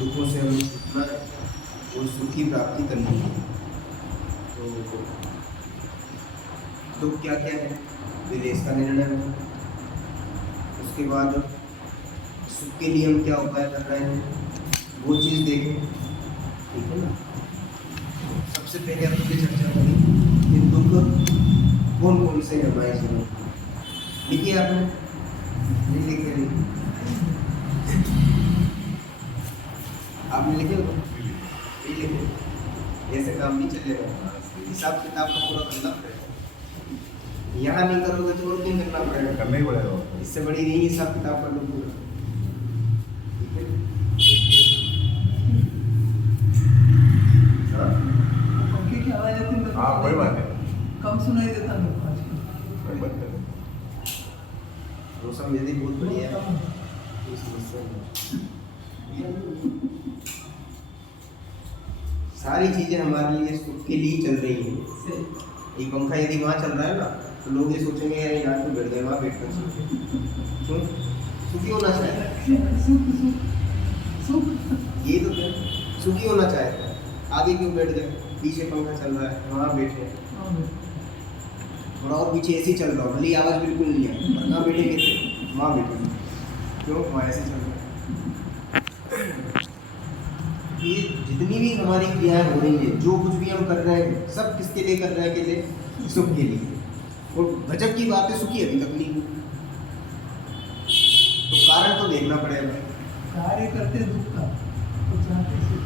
दुखों से हमें छूटना है और सुख की प्राप्ति करनी है। तो दुख क्या क्या है, पहले इसका निर्णय हो। उसके बाद सुख के लिए हम क्या उपाय कर रहे हैं वो चीज़ देखें, ठीक है ना। सबसे पहले अपन ये चर्चा करें कि दुख कौन कौन से हैं हमारे जीवन में। लिखिए आपने, नहीं लिखे नहीं, आपने लिखे हो नहीं लिखे, ऐसे काम नहीं चलेगा। हिसाब किताब का पूरा करना पड़ेगा, यहाँ नहीं करोगे तो और क्यों करना पड़ेगा, करना ही पड़ेगा। इससे बड़ी नहीं हिसाब किताब कर लो पूरा, ठीक है। पंखे की आवाज आती है, हाँ कोई बात नहीं, कम सुनाई देता मेरे को आजकल। कोई बात नहीं। मौसम यदि बहुत बढ़िया है तो समस्या नहीं। सारी चीजें हमारे लिए सुख के लिए चल रही हैं। एक पंखा यदि वहाँ चल रहा है ना तो लोग ये सोचेंगे यार यहाँ तो बैठ गए, वहाँ बैठना चाहिए। क्यों? सुखी होना चाहिए, ये तो क्या सुखी होना चाहिए। आगे क्यों बैठ गए, पीछे पंखा चल रहा है वहाँ बैठे, थोड़ा और पीछे ऐसे ही चल रहा हो, भले आवाज़ बिल्कुल नहीं है, वहाँ बैठेंगे थे वहाँ बैठेंगे, क्यों वहाँ ऐसे चल रहा है। ये जितनी भी हमारी क्रियाएं हो रही है, जो कुछ भी हम कर रहे हैं, सब किसके लिए कर रहे हैं, के लिए सुख के लिए। और गजब की बात है, सुखी अभी तक नहीं हुई। तो कारण तो देखना पड़ेगा। कार्य करते दुख का तो चाहते सुख।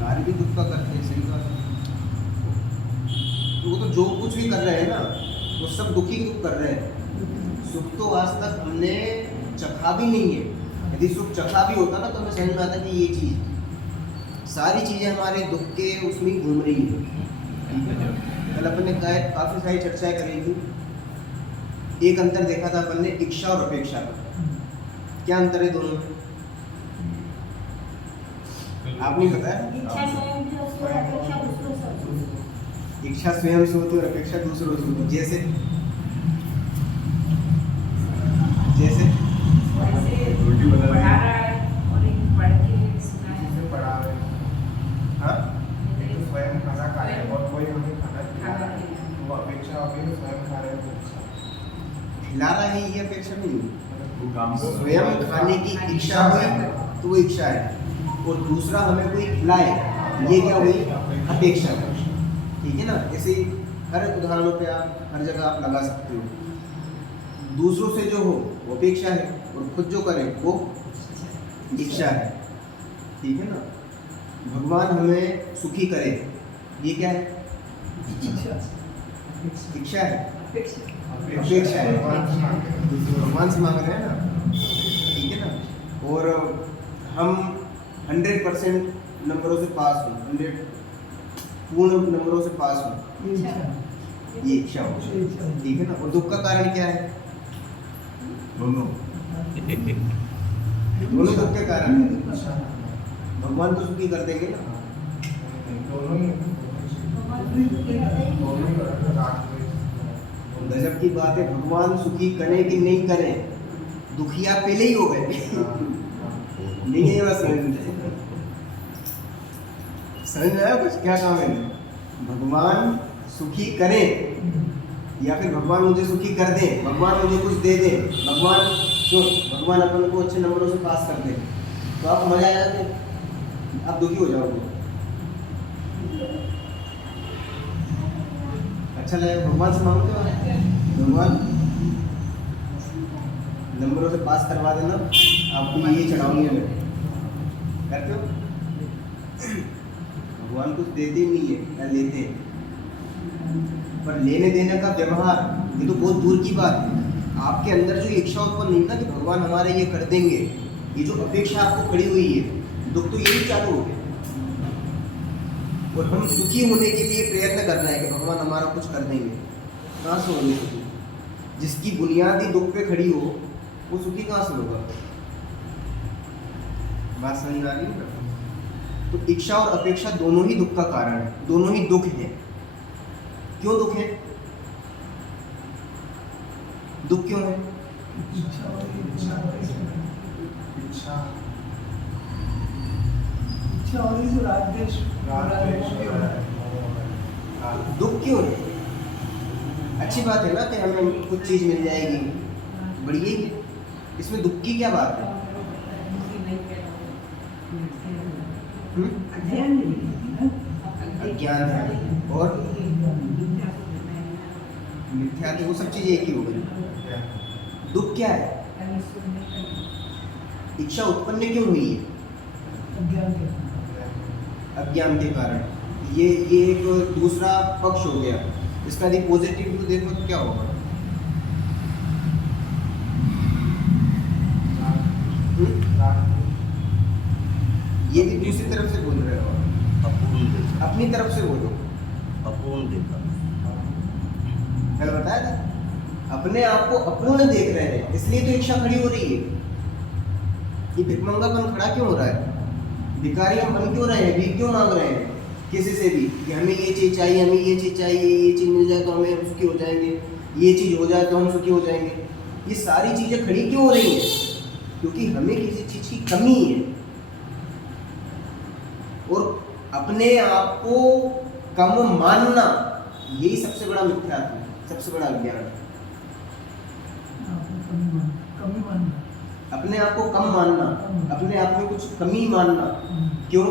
कार्य भी दुख का करते हैं, सही बात है। तो वो तो जो कुछ भी कर रहे हैं ना वो सब दुखी दुख कर रहे हैं। सुख तो आज तक हमने चखा भी नहीं है। यदि सुख चखा भी होता ना तो हमें समझ में आता कि ये चीज़, सारी चीज़ें हमारे दुख के उसमें घूम रही है। कल अपन ने काफ़ी सारी चर्चाएं करी थी। एक अंतर देखा था अपन ने इच्छा और अपेक्षा का। क्या अंतर है दोनों में, आप नहीं बताया? इच्छा स्वयं से होती है और अपेक्षा दूसरों से होती है। जैसे जैसे रोटी बना रही है, पढ़ा रहे हैं, हाँ तो स्वयं खाना खा रहे हैं और कोई हमें खाना खिला रहा है, तो वो अपेक्षा होती है स्वयं खा रहे हैं तो अच्छा। खिला रहा है ये अपेक्षा नहीं है। वो काम को स्वयं खाने की इच्छा हुई तो वो इच्छा है, और दूसरा हमें कोई खिलाए ये क्या हुई, अपेक्षा है। ठीक है ना। ऐसे ही हर उदाहरणों पे आप हर जगह आप लगा सकते हो। दूसरों से जो हो वो अपेक्षा है और खुद जो करें वो इच्छा है। ठीक है ना। भगवान हमें सुखी करे ये क्या है, इच्छा है, अपेक्षा है। भगवान से मांग रहे हैं ना, ठीक है ना। और हम 100% नंबरों से पास हो, 100 पूर्ण नंबरों से पास हो, ये इच्छा हो। ठीक है ना। और दुख का कारण क्या है, दोनों दोनों दुख के कारण है। भगवान तो सुखी कर देंगे ना। दोनों ही गजब की बात है, भगवान सुखी करें कि नहीं करें, दुखिया पहले ही हो गए। नहीं है बस समझ में आया कुछ, क्या काम है। भगवान सुखी करें या फिर भगवान मुझे सुखी कर दें, भगवान मुझे कुछ दे दें, भगवान अपन को अच्छे नंबरों से पास कर दें, तो आप मजा आ जाते, आप दुखी हो जाओगे। अच्छा लगेगा भगवान से मांगते हो, भगवान नंबरों से पास करवा देना, आपको ये चढ़ाऊंगी मैं, करते हो। भगवान कुछ देते ही नहीं है या लेते हैं, पर लेने देने का व्यवहार ये तो बहुत दूर की बात है। आपके अंदर जो इच्छा उत्पन्न नहीं ना कि भगवान हमारे ये कर देंगे, ये जो अपेक्षा आपको खड़ी हुई है, दुख तो यही चालू हो गया। और हम सुखी होने के लिए प्रयत्न कर रहे हैं कि भगवान हमारा कुछ कर देंगे, कहाँ से होंगे सुखी। जिसकी बुनियादी दुख पे खड़ी हो वो सुखी कहाँ से होगा। बात समझ आ रही है ना। तो इच्छा और अपेक्षा दोनों ही दुख का कारण है, दोनों ही दुख है। क्यों दुख है, दुख क्यों है, इच्छा इच्छा हो रही जो राग द्वेष दुख क्यों है? अच्छी बात है ना कि हमें कुछ चीज मिल जाएगी, बढ़िया ही है। इसमें दुख की क्या बात है? अज्ञान है और मिथ्या, तो वो सब चीजें एक ही हो गई। दुख क्या है? इच्छा उत्पन्न क्यों हुई है? अज्ञान के कारण। ये एक दूसरा पक्ष हो गया। इसका यदि पॉजिटिव व्यू देखो तो क्या होगा? ये भी दूसरी तरफ से बोल रहे हो, अपूर्ण देखा, अपनी तरफ से बोलो। अपूर्ण देखा। कल बताया था, अपने आप को अपूर्ण देख रहे हैं, इसलिए तो इच्छा खड़ी हो रही है। ये भिखमंगापन खड़ा क्यों हो रहा है? भिखारी हम बन क्यों रहे हैं? भीख क्यों मांग रहे हैं किसी से भी कि हमें ये चीज़ चाहिए, हमें ये चीज़ चाहिए, ये चीज़ मिल जाए तो हमें सुखी हो जाएंगे, ये चीज़ हो जाए तो हम सुखी हो जाएंगे। ये सारी चीज़ें खड़ी क्यों हो रही हैं? क्योंकि हमें किसी चीज़ की कमी है और अपने आप को कम मानना, यही सबसे बड़ा मिथ्यात्व है, सबसे बड़ा अज्ञान है। अपने आप को कम मानना, अपने आप में कुछ कमी मानना। क्यों?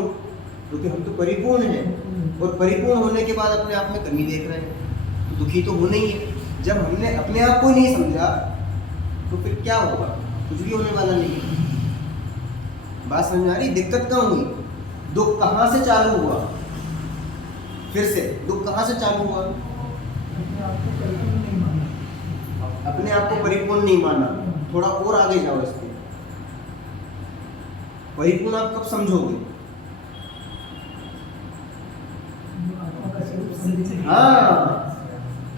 क्योंकि हम तो परिपूर्ण हैं और परिपूर्ण होने के बाद अपने आप में कमी देख रहे हैं, तो दुखी तो होना ही है। जब हमने अपने आप को नहीं समझा तो फिर क्या होगा? कुछ भी होने वाला नहीं है। बात समझ में आ रही? दिक्कत कहाँ हुई? दुख कहाँ से चालू हुआ? फिर से दुख कहाँ से चालू हुआ? अपने आप को परिपूर्ण नहीं माना। थोड़ा और आगे जाओ इसके। परिपूर्ण आप कब समझोगे? हाँ,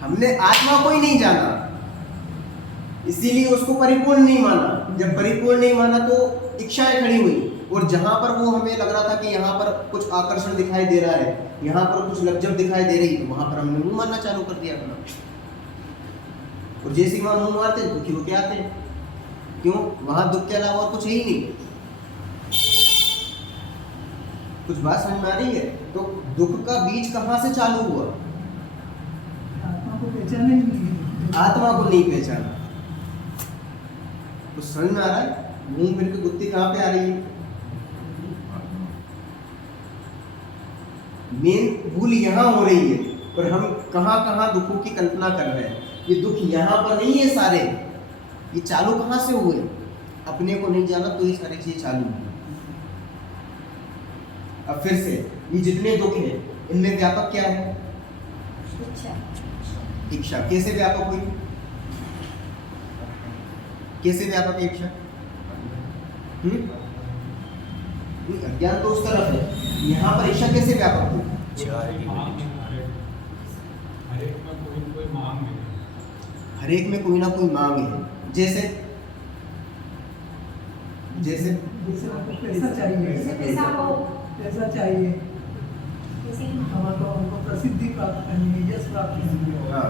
हमने आत्मा को ही नहीं जाना, इसीलिए उसको परिपूर्ण नहीं माना। जब परिपूर्ण नहीं माना तो इच्छाएं खड़ी हुई, और जहां पर वो हमें लग रहा था कि यहाँ पर कुछ आकर्षण दिखाई दे रहा है, यहाँ पर कुछ लज्जत दिखाई दे रही, तो वहां पर हमने मुंह मारना चालू कर दिया अपना। और जैसे ही वहां मुंह मारते हैं दुखी होके आते हैं। क्यों? वहां दुख के अलावा और कुछ है ही नहीं। कुछ बात समझ में आ रही है? तो दुख का बीज कहाँ से चालू हुआ? आत्मा को पहचाना ही नहीं। आत्मा को नहीं पहचाना। तो समझ में आ रहा है? मुंह फिर के गुत्ती कहाँ पे आ रही है? मेन भूल यहाँ हो रही है, और हम कहाँ कहाँ दुखों की कल्पना कर रहे हैं। ये दुख यहाँ पर नहीं है सारे, ये चालू कहाँ से हुए? अपने को नहीं जाना तो ये सारी चीजें चालू हुई। अब फिर से ये जितने दुख हैं इनमें व्यापक क्या है? इच्छा। कैसे व्यापक हुई? कैसे व्यापक है इच्छा? अज्ञान तो उस तरफ है, यहाँ पर इच्छा कैसे व्यापक हुई? चार की हर एक में कोई ना कोई मांग है। जैसे जैसे जैसे आपको पैसा चाहिए, पैसा चाहिए, हमको प्रसिद्धि प्राप्त करनी है, यश प्राप्त करनी है। हाँ,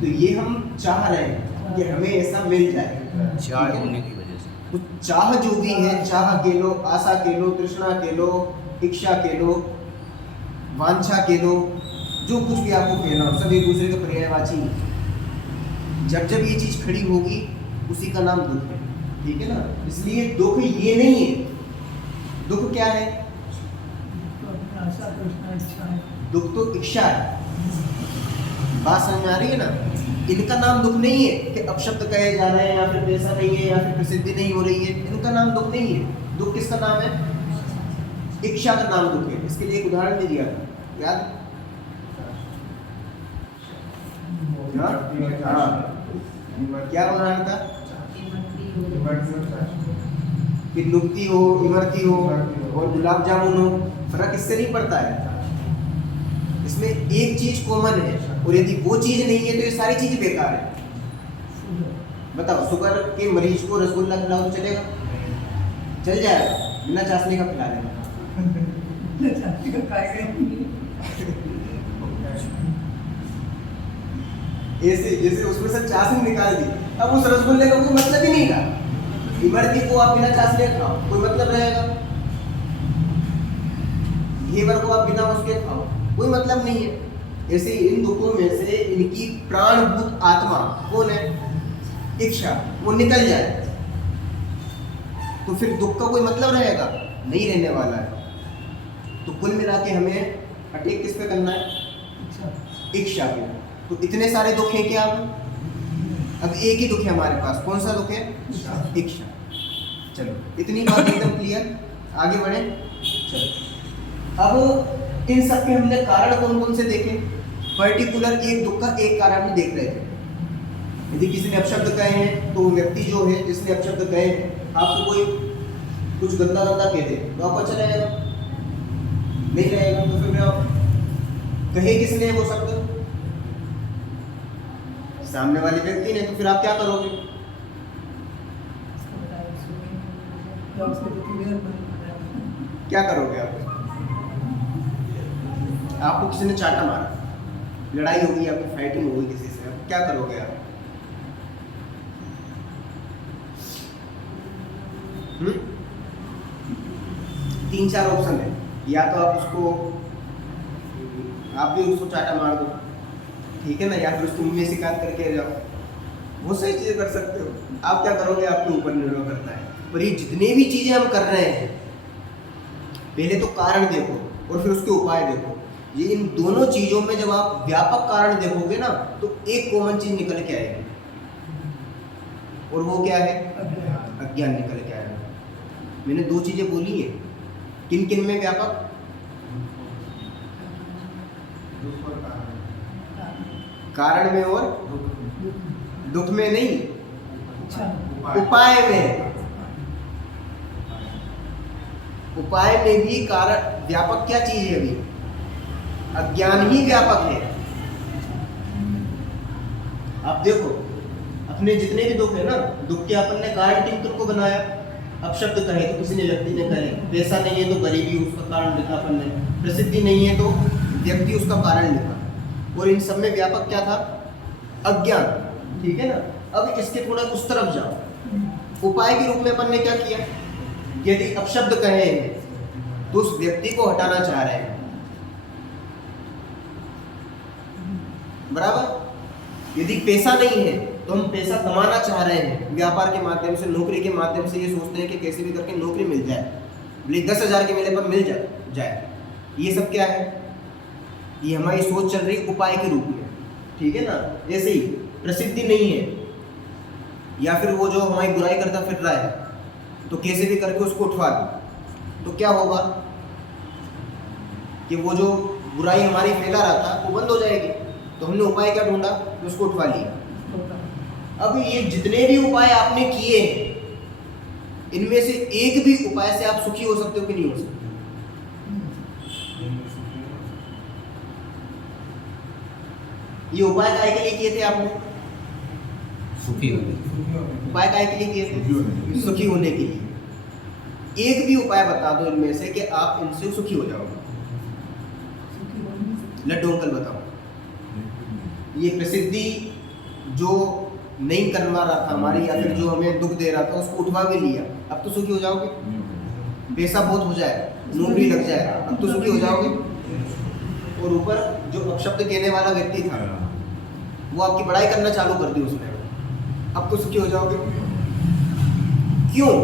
तो ये हम चाह रहे हैं कि हमें ऐसा मिल जाए। चार होने की वजह से तो चाह जो भी है, चाह के लो, आशा के लो, तृष्णा के लो, इच्छा के लो, वांछा के लो, जो कुछ भी आपको कहना हो, सब एक दूसरे के पर्यायवाची हैं। जब जब ये चीज खड़ी होगी उसी का नाम दुख है। ठीक है ना? इसलिए दुख ये नहीं है। दुख क्या है? तो अपनी आशा, तृष्णा, इच्छा है। दुख तो इच्छा है। बात समझ में आ रही है ना? इनका नाम दुख नहीं है कि अपशब्द कहे जा रहे हैं, या फिर पैसा नहीं है, या फिर प्रसिद्धि नहीं हो रही है। इनका नाम दुख नहीं है। दुख किसका नाम है? इच्छा का नाम दुख है। इसके लिए एक उदाहरण भी दिया था, याद? हाँ? क्या उदाहरण था? कि नुक्ति हो, इमरती हो और गुलाब जामुन हो, फर्क इससे नहीं पड़ता है। इसमें एक चीज कॉमन है, और यदि वो चीज नहीं है तो ये सारी चीज बेकार है। बताओ, शुगर के मरीज को रसगुल्ला खिलाओ तो चलेगा? चल जाएगा, बिना चाशनी का खिला देगा। ऐसे जैसे उसमें से चाशनी निकाल दी, अब उस रसगुल्ले का कोई मतलब ही नहीं रहा। इमरती को आप बिना चाशनी खाओ, कोई मतलब रहेगा? घेवर को आप बिना उसके खाओ, कोई मतलब नहीं है। ऐसे ही इन दुखों में से इनकी प्राणभूत आत्मा कौन है? इच्छा, वो निकल जाए तो फिर दुख का कोई मतलब रहेगा? नहीं रहने वाला है। तो कुल मिला के हमें अटैक किस पे करना है? इच्छा पे। तो इतने सारे दुख हैं क्या? अब एक ही दुख है हमारे पास, कौन सा दुख है? इच्छा। चलो इतनी बात एकदम क्लियर, आगे बढ़े। चलो अब इन सब के हमने कारण कौन कौन से देखे? पर्टिकुलर एक दुख का एक कारण हम देख रहे थे। यदि किसी ने अपशब्द कहे हैं तो वो व्यक्ति जो है जिसने अपशब्द कहे हैं, आपको कोई कुछ गंदा गंदा कह दे तो आपको अच्छा लगेगा? नहीं रहेगा। तो फिर आप कहे किसने वो शब्द? सामने वाले व्यक्ति ने। तो फिर आप क्या करोगे? क्या करोगे आप? आपको किसी ने चाटा मारा, लड़ाई होगी, आपकी फाइटिंग होगी किसी से, आप क्या करोगे आप? तीन चार ऑप्शन है, या तो आप उसको आप भी उसको चाटा मार दो, ठीक है ना, या फिर उसको मुंह में शिकायत करके जाओ, बहुत सारी चीजें कर सकते हो। आप क्या करोगे आपके ऊपर निर्भर करता है। पर ये जितने भी चीजें हम कर रहे हैं, पहले तो कारण देखो और फिर उसके उपाय देखो। ये इन दोनों चीजों में जब आप व्यापक कारण देखोगे ना, तो एक कॉमन चीज निकल के आएगी, और वो क्या है? अज्ञान निकल के आएगा। मैंने दो चीजें बोली हैं, किन किन में व्यापक? दुख और कारण। कारण में और दुख में नहीं, उपाय में। उपाय में भी कारण व्यापक क्या चीज है? अभी अज्ञान ही व्यापक है। आप देखो अपने जितने भी दुख है ना, दुख के अपन ने कारण किन किन को बनाया? अपशब्द कहे तो किसी ने व्यक्ति ने कहे, पैसा नहीं है तो गरीबी उसका कारण लिखा अपन ने, प्रसिद्धि नहीं है तो व्यक्ति उसका कारण लिखा, और इन सब में व्यापक क्या था? अज्ञान, ठीक है ना। अब इसके थोड़ा उस तरफ जाओ। उपाय के रूप में अपन ने क्या किया? यदि अपशब्द कहे हैं तो उस व्यक्ति को हटाना चाह रहे हैं, बराबर। यदि पैसा नहीं है तो हम पैसा कमाना चाह रहे हैं, व्यापार के माध्यम से, नौकरी के माध्यम से, ये सोचते हैं कि कैसे भी करके नौकरी मिल जाए, भले 10,000 के मिले पर मिल जाए। ये सब क्या है? ये हमारी सोच चल रही उपाय के रूप में, ठीक है ना। ऐसे ही प्रसिद्धि नहीं है, या फिर वो जो हमारी बुराई करता फिर रहा है, तो कैसे भी करके उसको उठवा दो, तो क्या होगा कि वो जो बुराई हमारी फैला रहा था वो बंद हो जाएगी। तो हमने उपाय क्या ढूंढा? उसको उठवा लिया। अब ये जितने भी उपाय आपने किए हैं, इनमें से एक भी उपाय से आप सुखी हो सकते हो कि नहीं हो सकते? ये उपाय काय के लिए किए थे आपने? सुखी होने। उपाय काय के लिए किए थे? सुखी होने के लिए। एक भी उपाय बता दो इनमें से कि आप इनसे सुखी हो जाओगे। लड्डू अंकल बताओ। ये प्रसिद्धि जो नहीं करवा रहा था हमारी, या फिर जो हमें दुख दे रहा था, उसको उठवा भी लिया, अब तो सुखी हो जाओगे। पैसा बहुत हो जाए, नौकरी लग जाए, अब तो सुखी हो जाओगे। और ऊपर जो अपशब्द कहने वाला व्यक्ति था, वो आपकी बड़ाई करना चालू कर दी उसने, अब तो सुखी हो जाओगे। क्यों?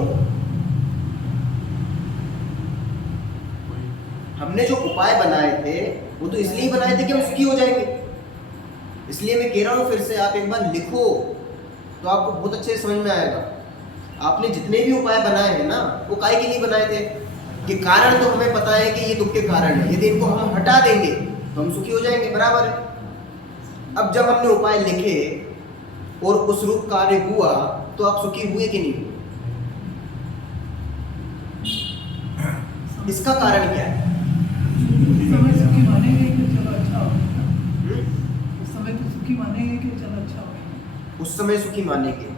हमने जो उपाय बनाए थे वो तो इसलिए बनाए थे कि हम सुखी हो जाएंगे। इसलिए मैं कह रहा हूँ फिर से, आप एक बार लिखो तो आपको बहुत अच्छे से समझ में आएगा। आपने जितने भी उपाय बनाए हैं ना, वो काय के लिए बनाए थे? कि कारण तो हमें पता है कि ये दुख के कारण है, यदि इनको हम हटा देंगे तो हम सुखी हो जाएंगे, बराबर है। अब जब हमने उपाय लिखे और उस रूप कार्य हुआ, तो आप सुखी हुए कि नहीं हुए? इसका कारण क्या है? समय सुखी मानेंगे कि चलो अच्छा होगा। उस समय तो सुखी मानेंगे कि चलो अच्छा होगा। उस समय सुखी मानेंगे,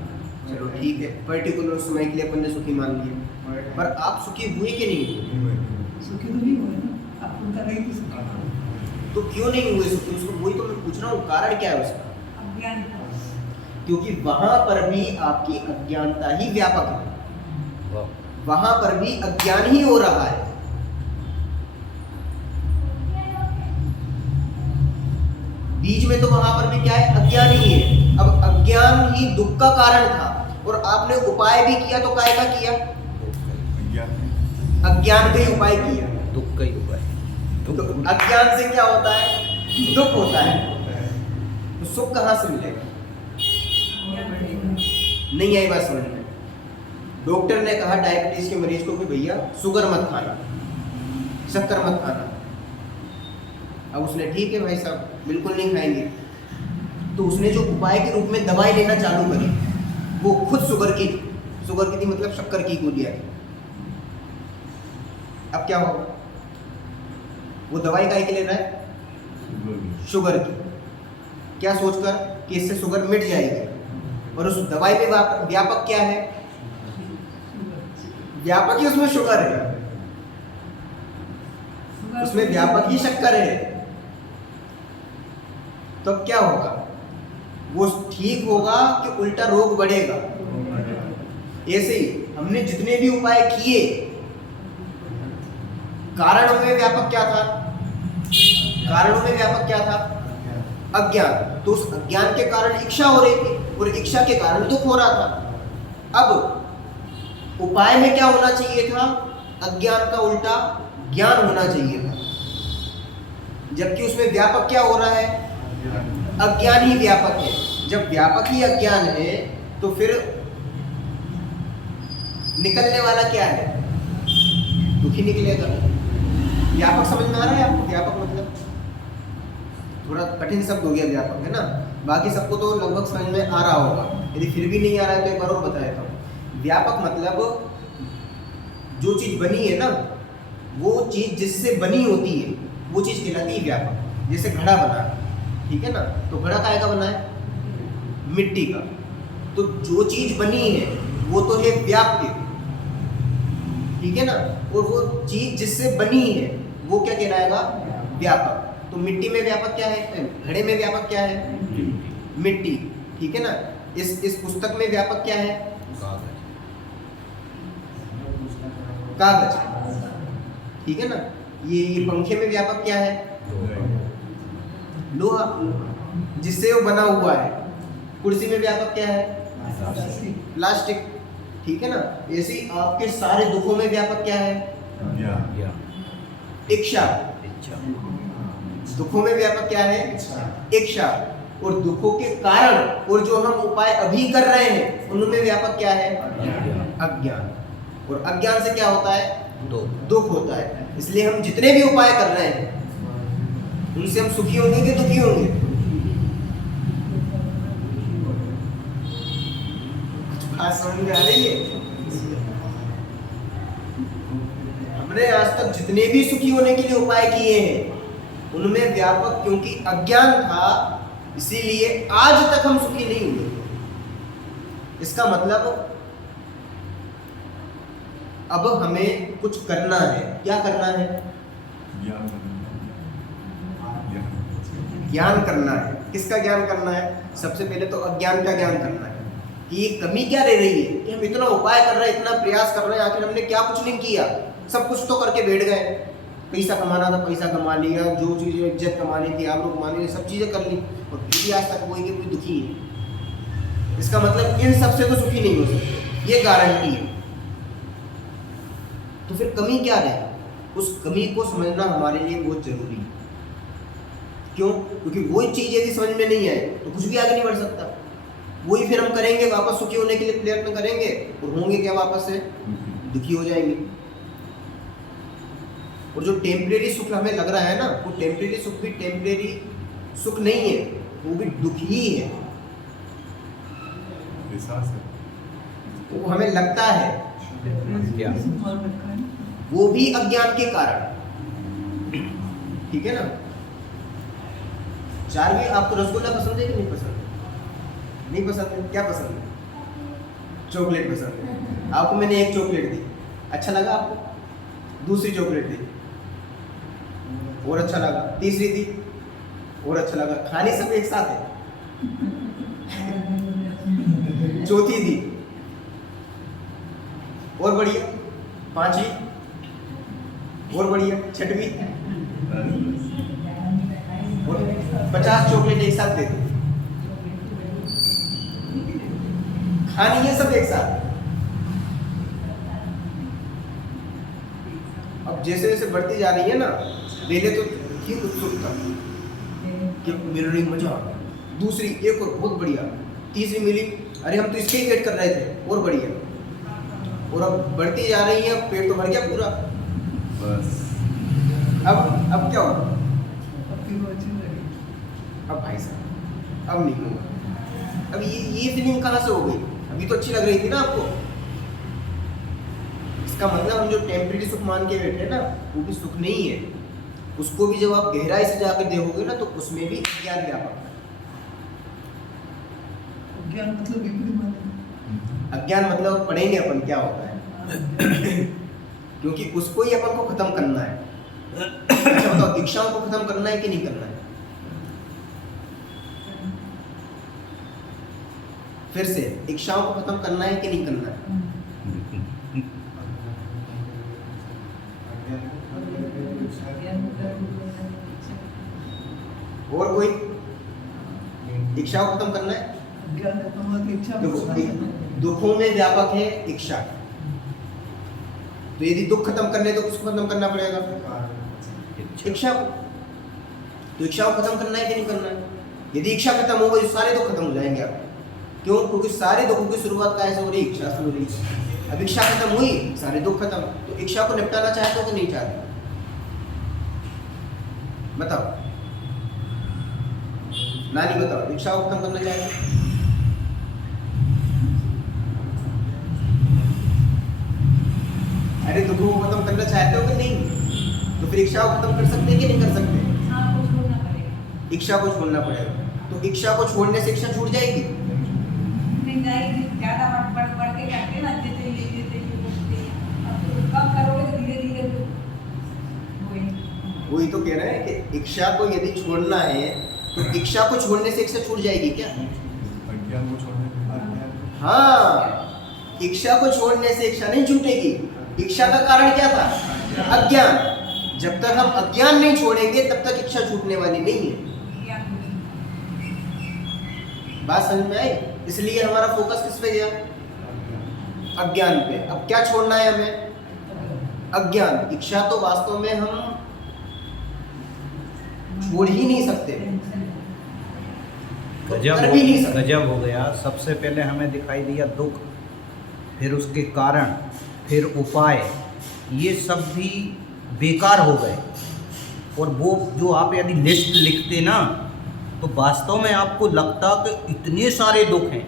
चलो ठीक है, पर्टिकुलर समय के लिए अपन ने सुखी मान लिया, पर आप सुखी हुए कि नहीं हुए? सुखी तो नहीं हुए ना, आप उनका नहीं तो सुखी। तो क्यों नहीं हुए सुखी? उसको वही तो मैं पूछ रहा हूँ, कारण क्या है उसका? अज्ञान। क्योंकि वहां पर भी आपकी अज्ञानता ही व्यापक है, वहां पर भी अज्ञान ही हो रहा है। बीच में तो वहां पर भी क्या है, अज्ञान ही है। अब अज्ञान ही दुख का कारण था और आपने उपाय भी किया तो काय का किया, अज्ञान अज्ञान का ही उपाय किया। दुख का ही उपाय। तो अज्ञान से क्या होता है, दुख होता है। तो सुख कहां से मिलेगा? नहीं आई बात समझ में। डॉक्टर ने कहा डायबिटीज के मरीज को कि भैया शुगर मत खाना, शक्कर मत खाना। अब उसने ठीक है भाई साहब बिल्कुल नहीं खाएंगे, तो उसने जो उपाय के रूप में दवाई लेना चालू करी वो खुद शुगर की थी, मतलब शक्कर की गोली आई। अब क्या होगा, वो दवाई काहे के ले रहा है, शुगर की, क्या सोचकर कि इससे शुगर मिट जाएगी। और उस दवाई में व्यापक क्या है, व्यापक ही उसमें शुगर है, उसमें व्यापक ही शक्कर है। तो अब क्या होगा, वो ठीक होगा कि उल्टा रोग बढ़ेगा। ऐसे ही हमने जितने भी उपाय किए, कारणों में व्यापक क्या था, कारणों में व्यापक क्या था, अज्ञान। तो उस अज्ञान के कारण इच्छा हो रही थी और इच्छा के कारण दुख हो रहा था। अब उपाय में क्या होना चाहिए था, अज्ञान का उल्टा ज्ञान होना चाहिए था, जबकि उसमें व्यापक क्या हो रहा है, अज्ञान ही व्यापक है। जब व्यापक ही अज्ञान है तो फिर निकलने वाला क्या है, दुखी निकलेगा। व्यापक समझ में आ रहा है आपको, व्यापक मतलब थोड़ा कठिन शब्द हो गया व्यापक, है ना। बाकी सबको तो लगभग समझ में आ रहा होगा, यदि फिर भी नहीं आ रहा है तो एक बार और बता देता हूँ। व्यापक मतलब जो चीज बनी है ना, वो चीज जिससे बनी होती है वो चीज कहलाती है व्यापक। जैसे घड़ा बना, ठीक है ना, तो घड़ा काहे का बना है, मिट्टी का। तो जो चीज बनी है वो तो है व्याप्य, ठीक है ना, और वो चीज जिससे बनी है वो क्या कहलाएगा, व्यापक। तो मिट्टी में व्यापक क्या है, घड़े में व्यापक क्या है, मिट्टी, ठीक है ना। इस पुस्तक में व्यापक क्या है, कागज, ठीक है ना। ये पंखे में व्यापक क्या है, लोहा, जिससे वो बना हुआ है। कुर्सी में व्यापक क्या है, प्लास्टिक, ठीक है ना। ऐसे ही आपके सारे दुखों में व्यापक क्या है, इच्छा। दुखों में व्यापक क्या है, इच्छा। और दुखों के कारण और जो हम उपाय अभी कर रहे हैं उनमें व्यापक क्या है, अज्ञान। और अज्ञान से क्या होता है, दुख होता है। इसलिए हम जितने भी उपाय कर रहे हैं उनसे हम सुखी होंगे कि दुखी होंगे, बात समझ में आ रही है। हमने आज तक जितने भी सुखी होने के लिए उपाय किए हैं उनमें व्यापक, क्योंकि अज्ञान था इसीलिए आज तक हम सुखी नहीं हुए। इसका मतलब अब हमें कुछ करना है। क्या करना है, ज्ञान करना है। किसका ज्ञान करना है, सबसे पहले तो अज्ञान का ज्ञान करना है कि ये कमी क्या रह रही है कि हम इतना उपाय कर रहे हैं, इतना प्रयास कर रहे हैं, आखिर हमने क्या कुछ नहीं किया, सब कुछ तो करके बैठ गए। पैसा कमाना था पैसा कमा लिया, जो चीज़ें इज्जत कमानी थी आबरू कमानी थी, सब चीज़ें कर ली, और फिर भी आज तक कोई के कोई दुखी है। इसका मतलब इन सबसे तो सुखी नहीं हो सकते, ये गारंटी है। तो फिर कमी क्या रहे, उस कमी को समझना हमारे लिए बहुत जरूरी है। क्यों, क्योंकि वही चीज़ यदि समझ में नहीं आए तो कुछ भी आगे नहीं बढ़ सकता। वही फिर हम करेंगे, वापस सुखी होने के लिए प्रयत्न करेंगे और होंगे क्या, वापस से दुखी हो जाएंगे। और जो टेम्परेरी सुख हमें लग रहा है ना, वो टेम्परेरी सुख भी टेम्परेरी सुख नहीं है, वो भी दुख ही है। वो हमें लगता है, वो भी अज्ञान के कारण, ठीक है ना। चारवी, आपको रसगुल्ला पसंद है कि नहीं पसंद? नहीं पसंद है, क्या पसंद है? चॉकलेट पसंद है। आपको मैंने एक चॉकलेट दी, अच्छा लगा आपको, दूसरी चॉकलेट दी और अच्छा लगा, तीसरी दी और अच्छा लगा, खानी सब एक साथ है। चौथी दी और बढ़िया, पांचवी और बढ़िया, छठवीं और 50 चॉकलेट एक साथ दे दो, खानी है सब एक साथ। अब जैसे जैसे बढ़ती जा रही है ना, पहले तो ये उत्सुकता कि मिल रही मजा, दूसरी एक और बहुत बढ़िया, तीसरी मिली, अरे हम तो इसके ही वेट कर रहे थे और बढ़िया, और अब बढ़ती जा रही है, पेट तो भर गया पूरा। बस अब क्या होगा? अब फिर वो अच्छी लगी। अब भाई साहब अब नहीं होगा। अब ये फीलिंग कहाँ से हो गई? अभी तो अच्छी लग रही थी ना आपको। इसका मतलब हम जो टेम्परेरी सुख मान के बैठे हैं ना, वो भी सुख नहीं है। उसको भी जब आप गहराई से जाकर देखोगे ना, तो उसमें भी अज्ञान व्यापक है। ज्ञान मतलब विपरीत माने। अज्ञान मतलब पढ़ेंगे अपन क्या होता है, क्योंकि उसको ही अपन को खत्म करना है। अच्छा बताओ, इच्छाओं को खत्म करना है कि नहीं करना है? फिर से, इच्छाओं को खत्म करना है कि नहीं करना है? और कोई इच्छा को खत्म करना है? ज्ञान खत्म हुआ तो इच्छा देखो, बस। दुखों में व्यापक है इच्छा, तो यदि दुख खत्म करने तो किसको खत्म करना पड़ेगा? इच्छा को। तो इच्छा को खत्म करना है कि नहीं करना है? यदि इच्छा खत्म हो गई तो सारे दुख खत्म हो जाएंगे आप। क्यों? क्योंकि सारे दुखों की शुरुआत कहाँ से हो रही है? इच्छा से हो रही है। अब इच्छा खत्म हुई, सारे दुख खत्म। तो इच्छा को निपटाना चाहते हो कि नहीं चाहते? बताओ नानी, बताओ, इच्छा को खत्म करना चाहते हो? अरे दुखों को खत्म करना चाहते हो कि नहीं? तो फिर इच्छा को खत्म कर सकते हैं कि नहीं कर सकते? इच्छा को छोड़ना पड़ेगा। तो इच्छा को छोड़ने से इच्छा छूट जाएगी? वही तो कह रहे हैं कि इच्छा को यदि छोड़ना है तो इच्छा को छोड़ने से इच्छा छूट जाएगी क्या? अज्ञान को छोड़ने के हाँ, इच्छा को छोड़ने से इच्छा नहीं छूटेगी। इच्छा का कारण क्या था? अज्ञान। जब तक हम अज्ञान नहीं छोड़ेंगे तब तक इच्छा छूटने वाली नहीं है। बात समझ में आई? इसलिए हमारा फोकस किस पे गया? अज्ञान पे। अब क्या छोड़ना है हमें? अज्ञान। इच्छा तो वास्तव में हम छोड़ ही नहीं सकते, कर भी नहीं सकते। गजब हो गया। सबसे पहले हमें दिखाई दिया दुख, फिर उसके कारण, फिर उपाय, ये सब भी बेकार हो गए। और वो जो आप यदि लिस्ट लिखते ना, तो वास्तव में आपको लगता कि इतने सारे दुख हैं,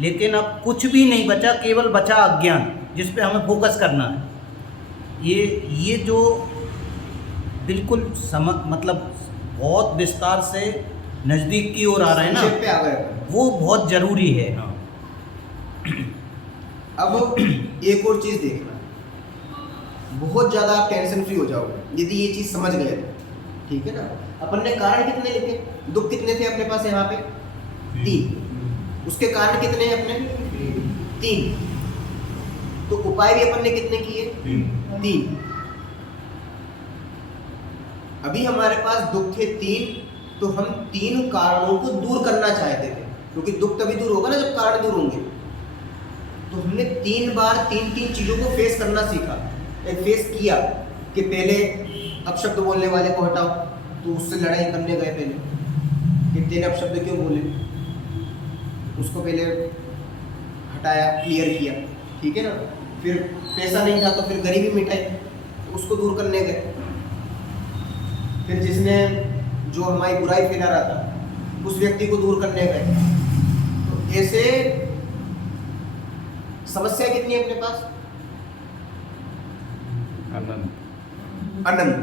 लेकिन अब कुछ भी नहीं बचा, केवल बचा अज्ञान, जिस पे हमें फोकस करना है। ये जो बिल्कुल मतलब बहुत विस्तार से नज़दीक की ओर आ रहा है ना, संक्षेप पे आ गए। वो बहुत ज़रूरी है। हाँ, अब एक और चीज़ देखना, बहुत ज़्यादा आप टेंशन फ्री हो जाओगे यदि ये चीज़ समझ गए तो, ठीक है ना। अपन ने कारण कितने लिखे? दुख कितने थे अपने पास यहाँ पे? 3। उसके कारण कितने हैं अपने? 3। तो उपाय भी अपन ने कितने किए? 3। अभी हमारे पास दुख थे 3, तो हम 3 कारणों को दूर करना चाहते थे, क्योंकि दुख तभी दूर होगा ना जब कारण दूर होंगे। तो हमने 3 बार 3 चीज़ों को फेस करना सीखा, फेस किया। कि पहले अपशब्द बोलने वाले को हटाओ, तो उससे लड़ाई करने गए पहले कि तेरे अपशब्द क्यों बोले, उसको पहले हटाया, क्लियर किया, ठीक है ना। फिर पैसा नहीं था तो फिर गरीबी मिटाई, तो उसको दूर करने गए। फिर जिसने जो हमारी बुराई फैला रहा था उस व्यक्ति को दूर करने गए। तो ऐसे समस्या कितनी है अपने पास? अनंत।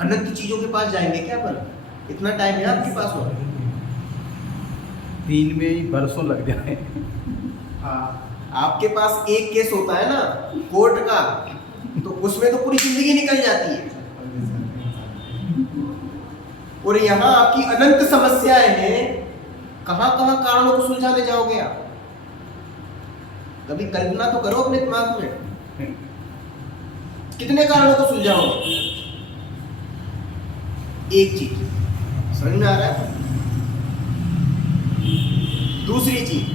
अनंत चीजों के पास जाएंगे क्या अपन? इतना टाइम है आपके पास? और 3 में ही बरसों लग जाए। आपके पास एक केस होता है ना कोर्ट का, तो उसमें तो पूरी जिंदगी निकल जाती है। और यहाँ आपकी अनंत समस्याएं हैं, कहां कहां कारणों को सुलझाने जाओगे आप? कभी कल्पना तो करो अपने दिमाग में, कितने कारणों को सुलझाओगे? एक चीज समझ में आ रहा है। दूसरी चीज,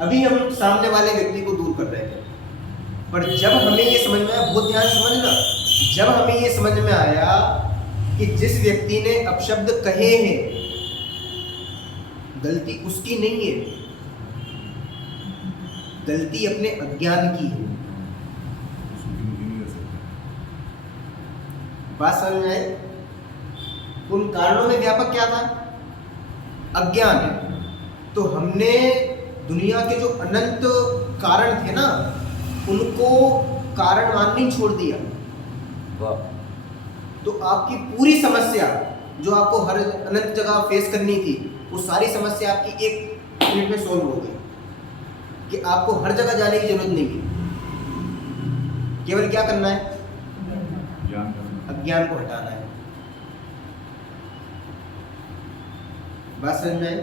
अभी हम सामने वाले व्यक्ति को दूर कर रहे थे, पर जब हमें ये समझ में आया, बहुत ध्यान से समझना, जब हमें ये समझ में आया कि जिस व्यक्ति ने अपशब्द कहे हैं गलती उसकी नहीं है, गलती अपने अज्ञान की है। बात समझ में आई? उन कारणों में व्यापक क्या था? अज्ञान। तो हमने दुनिया के जो अनंत कारण थे ना, उनको कारण माननी छोड़ दिया। वाह। तो आपकी पूरी समस्या जो आपको हर अनंत जगह फेस करनी थी, वो सारी समस्या आपकी 1 मिनट में सॉल्व हो गई कि आपको हर जगह जाने की जरूरत नहीं है। केवल क्या करना है? ज्ञान करना। अज्ञान को हटाना है। बात समझ में आई?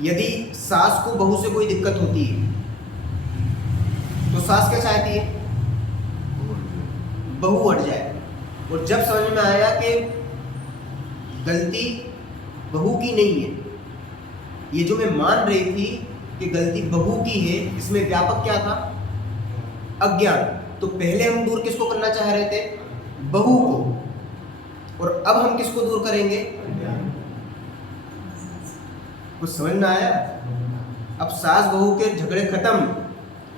यदि सास को बहू से कोई दिक्कत होती है तो सास क्या चाहती है? बहू हट जाए। और जब समझ में आया कि गलती बहू की नहीं है, ये जो मैं मान रही थी कि गलती बहू की है, इसमें व्यापक क्या था? अज्ञान। तो पहले हम दूर किसको करना चाह रहे थे? बहू को। और अब हम किसको दूर करेंगे? कुछ समझ में आया? अब सास बहू के झगड़े खत्म,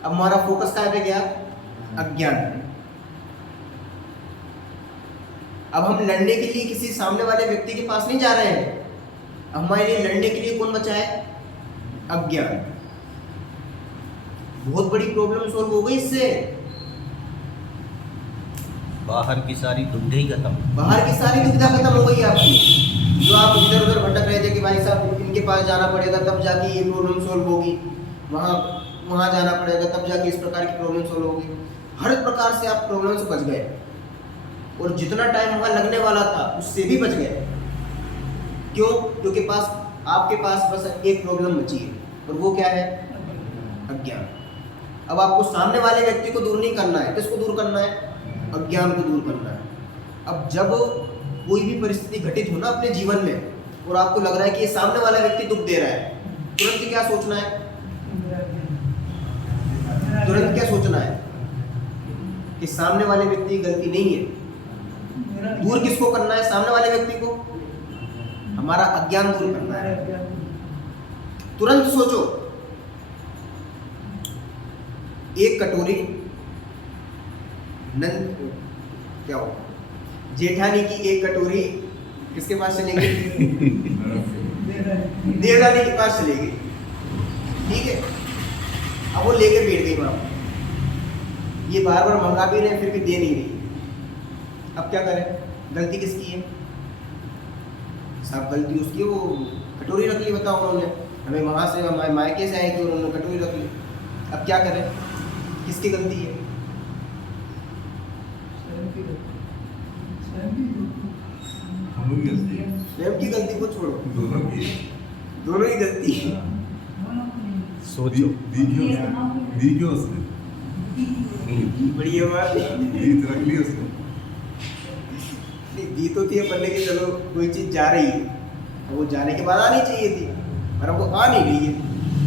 अब हमारा फोकस कहाँ पे गया? अज्ञान पे। अब हम लड़ने के लिए किसी सामने वाले व्यक्ति के पास नहीं जा रहे हैं, अब हमारे लिए लड़ने के लिए कौन बचा है? अज्ञान। बहुत बड़ी प्रॉब्लम सॉल्व हो गई इससे। बाहर की सारी दुविधा ही खत्म। बाहर की सारी दुविधा खत्म हो गई आपकी। जो आप इधर उधर भटक रहे थे कि भाई साहब इनके पास जाना पड़ेगा तब जाके ये प्रॉब्लम सॉल्व होगी, वहाँ जाना पड़ेगा तब जाके इस प्रकार की प्रॉब्लम सॉल्व होगी। हर प्रकार से आप प्रॉब्लम से बच गए, और जितना टाइम वहाँ लगने वाला था उससे भी बच गए। क्यों? क्योंकि आपके पास बस एक प्रॉब्लम बची है, और वो क्या है? अज्ञान। अब आपको सामने वाले व्यक्ति को दूर नहीं करना है, किसको दूर करना है? अज्ञान को दूर करना है। अब जब कोई भी परिस्थिति घटित हो ना अपने जीवन में, और आपको लग रहा है कि ये सामने वाला व्यक्ति दुख दे रहा है, तुरंत क्या सोचना है? तुरंत क्या सोचना है? कि सामने वाले व्यक्ति की गलती नहीं है। दूर किसको करना है? सामने वाले व्यक्ति को। हमारा अज्ञान दूर करना है। तुरंत सोचो, एक कटोरी क्या हो, जेठानी की एक कटोरी किसके पास चलेगी? देवरानी के पास चलेगी। ठीक है, अब वो लेकर बैठ गई वहां, ये बार बार मंगा भी रहे फिर भी दे नहीं रही। अब क्या करें? गलती किसकी है? साहब गलती उसकी, वो कटोरी रख ली। बताओ, उन्होंने हमें वहां से हमारे मायके से आए कि उन्होंने कटोरी रख ली। अब क्या करें? किसकी गलती है? स्वयं की गलती को छोड़ो, दोनों ही गलती है। सोचो। दी क्यों उसने? बढ़िया बात। दी रख ली उसने। दी तो थी बनने की, चलो कोई चीज जा रही है, वो जाने के बाद आनी चाहिए थी, पर वो आ नहीं रही है।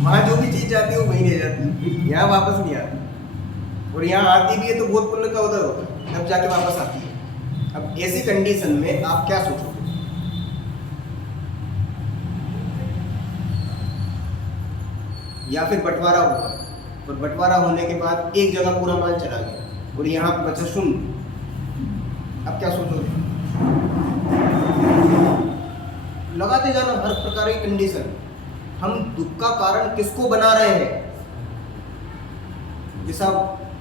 वहाँ जो भी चीज जाती है वो वहीं रह जाती है, यहाँ वापस नहीं आती। और यहाँ आती भी है तो बहुत पुण्य का उधर होता है, तब जाके वापस आती है। अब ऐसी कंडीशन में आप क्या सोचोगे? या फिर बंटवारा हुआ, और बंटवारा होने के बाद एक जगह पूरा माल चला गया और यहाँ पे बचा शून्य। अब क्या सोचोगे? लगाते जाना हर प्रकार की कंडीशन। हम दुख का कारण किसको बना रहे हैं? जैसा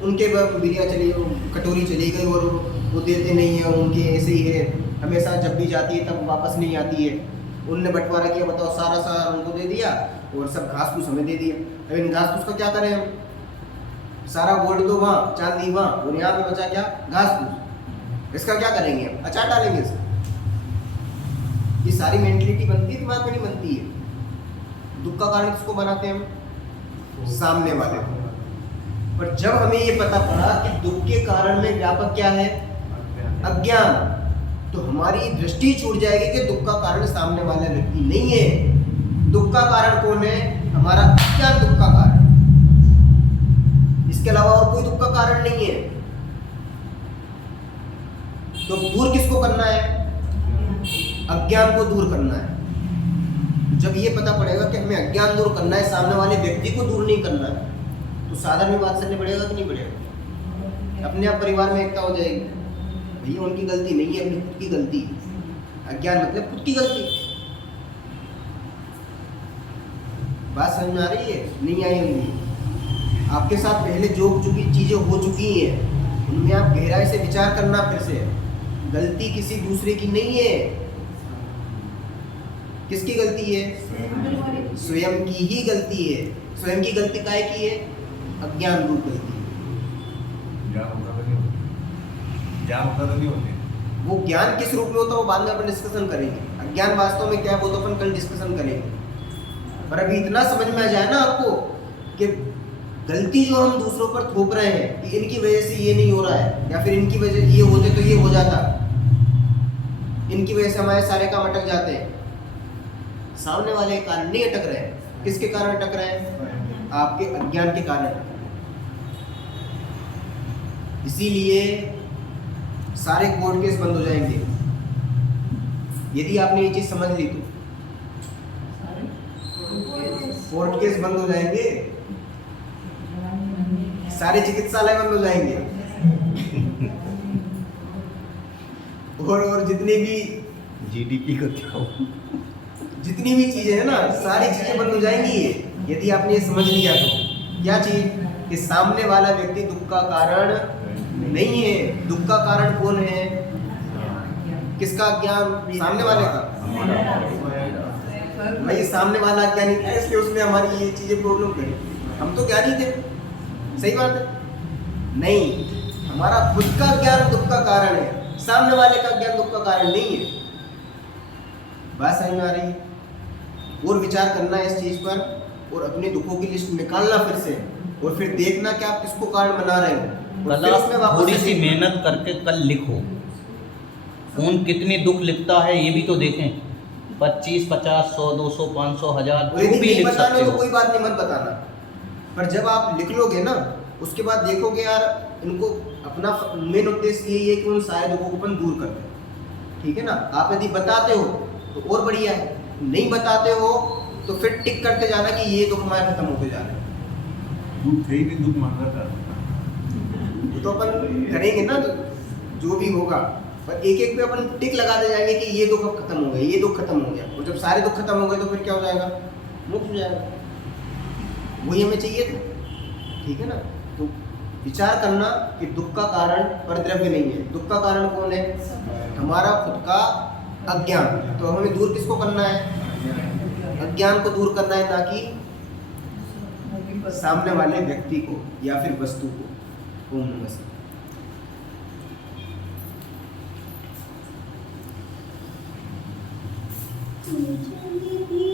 उनके बिरिया चली, कटोरी चली गई और वो देते नहीं है, उनके ऐसे ही है, हमेशा जब भी जाती है तब वापस नहीं आती है। उनने बंटवारा किया, बताओ, सारा उनको दे दिया और सब घास फूस हमें दे दिया। अब इन घास फूस का क्या करें हम? सारा गोल्ड तो वहाँ, चांदी वहाँ, और यहाँ पे बचा क्या? घास फूस। इसका क्या करेंगे हम? अचार डालेंगे इसका। ये सारी मेंटलिटी बनती है, दिमाग में नहीं बनती है। दुख का कारण किसको बनाते हैं हम? सामने वाले को। पर जब हमें ये पता पड़ा कि दुख के कारण में व्यापक क्या है? अज्ञान, तो हमारी दृष्टि छूट जाएगी कि दुख का कारण सामने वाला व्यक्ति नहीं है। दुख का कारण कौन है? हमारा अज्ञान दुख का कारण, इसके अलावा और कोई दुख का कारण नहीं है। तो दूर किसको करना है? अज्ञान को दूर करना है। जब ये पता पड़ेगा कि हमें अज्ञान दूर करना है, सामने वाले व्यक्ति को दूर नहीं करना है, तो साधारण बात से बढ़ेगा कि नहीं बढ़ेगा? अपने आप परिवार में एकता हो जाएगी। भैया उनकी गलती नहीं है, अपनी खुद की गलती है। अज्ञान मतलब खुद की गलती। बात समझ में आ रही है? नहीं आई होंगी। आपके साथ पहले जो चीजें हो चुकी हैं उनमें आप गहराई से विचार करना। फिर से गलती किसी दूसरे की नहीं है। किसकी गलती है? स्वयं की ही गलती है। स्वयं की गलती काहे की है? अज्ञान रूप गलती है। ज्ञान होता तो नहीं होती, ज्ञान होता तो नहीं होती। वो ज्ञान किस रूप में होता है वो बाद में अपन डिस्कशन करेंगे। अज्ञान वास्तव में क्या है वो तो अपन कल डिस्कशन करेंगे। पर अभी इतना समझ में आ जाए ना आपको कि गलती जो हम दूसरों पर थोप रहे हैं कि इनकी वजह से ये नहीं हो रहा है, या फिर इनकी वजह ये होते तो ये हो जाता, इनकी वजह से हमारे सारे काम अटक जाते हैं। सामने वाले के कारण नहीं अटक रहे हैं। किसके कारण अटक रहे हैं? आपके अज्ञान के कारण। इसीलिए सारे कोर्ट केस बंद हो जाएंगे यदि आपने ये चीज समझ ली तो। कोर्ट केस बंद हो जाएंगे, सारे चिकित्सालय बंद हो जाएंगे, और जितनी भी जीडीपी का क्या हो, जितनी भी चीजें हैं ना सारी चीजें बंद हो जाएंगी यदि आपने ये समझ लिया तो। क्या चीज? कि सामने वाला व्यक्ति दुख का कारण नहीं है। दुख का कारण कौन है? किसका ज्ञान? सामने वाले का। भाई सामने वाला क्या नहीं था इसलिए उसने हमारी ये चीजें प्रॉब्लम करी। हम तो क्या नहीं थे। सही बात है? नहीं, हमारा खुद का ज्ञान दुख का कारण है, सामने वाले का ज्ञान दुख का कारण नहीं है। बात समझ में आ रही है? और विचार करना है इस चीज पर, और अपने दुखों की लिस्ट निकालना फिर से, और फिर देखना कि आप किसको कारण बना रहे हो। कल आप थोड़ी सी मेहनत करके कल लिखो। कौन कितने दुख लिखता है ये भी तो देखें। 25, 50, 100, 200, 500, 1000 और यदि जो भी नहीं लिख बताना सकते तो हो। कोई बात नहीं, मत बताना। पर जब आप लिख लोगे ना उसके बाद देखोगे यार इनको अपना मेन उद्देश्य यही है कि उन सारे दुखों को अपन दूर करते हैं। ठीक है ना? आप यदि बताते हो तो और बढ़िया है, नहीं बताते हो तो फिर टिक करते जाना कि ये दुख हमारे खत्म होते जा रहे हैं। दुख थे ही नहीं, दुख मांगा था। वो तो अपन करेंगे ना जो भी होगा, पर एक एक पे अपन टिक लगाते जाएंगे कि ये दुख अब खत्म हो गया, ये दुख खत्म हो गया। और जब सारे दुख खत्म हो गए तो फिर क्या हो जाएगा? मुक्त हो जाएगा। वही हमें चाहिए था। ठीक है ना? तो विचार करना कि दुख का कारण परद्रव्य नहीं है। दुख का कारण कौन है? हमारा खुद का अज्ञान। तो हमें दूर किसको करना है? अज्ञान को दूर करना है, ना कि सामने वाले व्यक्ति को या फिर वस्तु को। ओम नमः शिवाय। मुझे